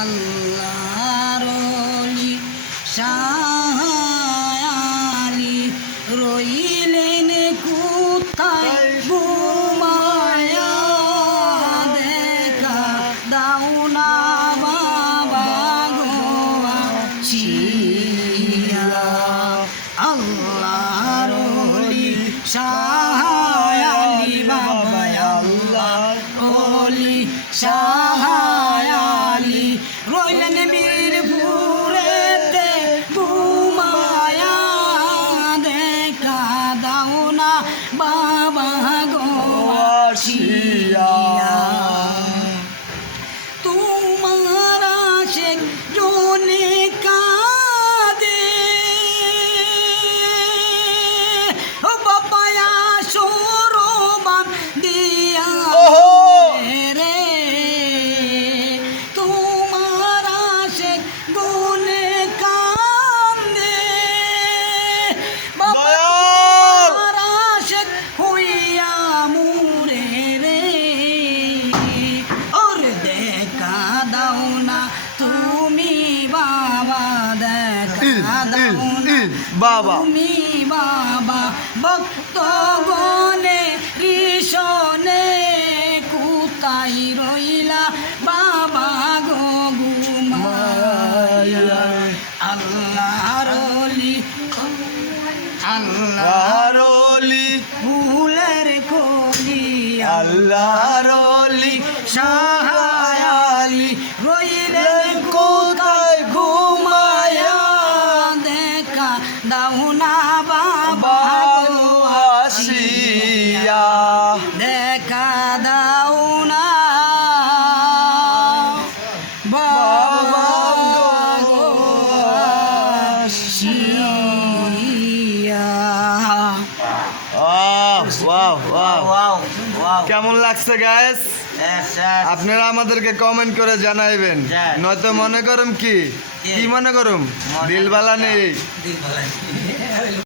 আল্লাহর ওলি শাহ আলী রইলেন কোথায় ঘুমায়া দেখা দাও না বাবা গো আসিয়া আল্লাহর ওলি শাহ আলী বাবা আল্লাহর ওলি শাহ আলী রইলেন মিরপুরেতে ঘুমায়া দেখা দাও না বাবা গো আসিয়া তোমার আশেক জনে কাঁদে ও বাবা সরবান দিয়া রে তোমার আশেক গুনে কাঁদে বাবা তোমার আশেক হইয়া মুরে রে ওর দেখা দাও না তুমি বাবা দেখা দাও না বাবা তুমি বাবা ভক্ত গনে ঋষনে কোথায় রইলা বাবা গো ঘুমায়া আল্লাহর ওলি আল্লাহর ওলি ফুলের কলি আল্লাহর ওলি শাহ আলী রইলেন কোথায় ঘুমায়া দেখা দাও না বাবা গো আসিয়া দেখা দাও না বাবা গো আসিয়া কেমন লাগছে গাইস? আপনারা আমাদেরকে কমেন্ট করে জানাইবেন, নয়তো মনে করুম কি মনে করুম দিলবালা নেই।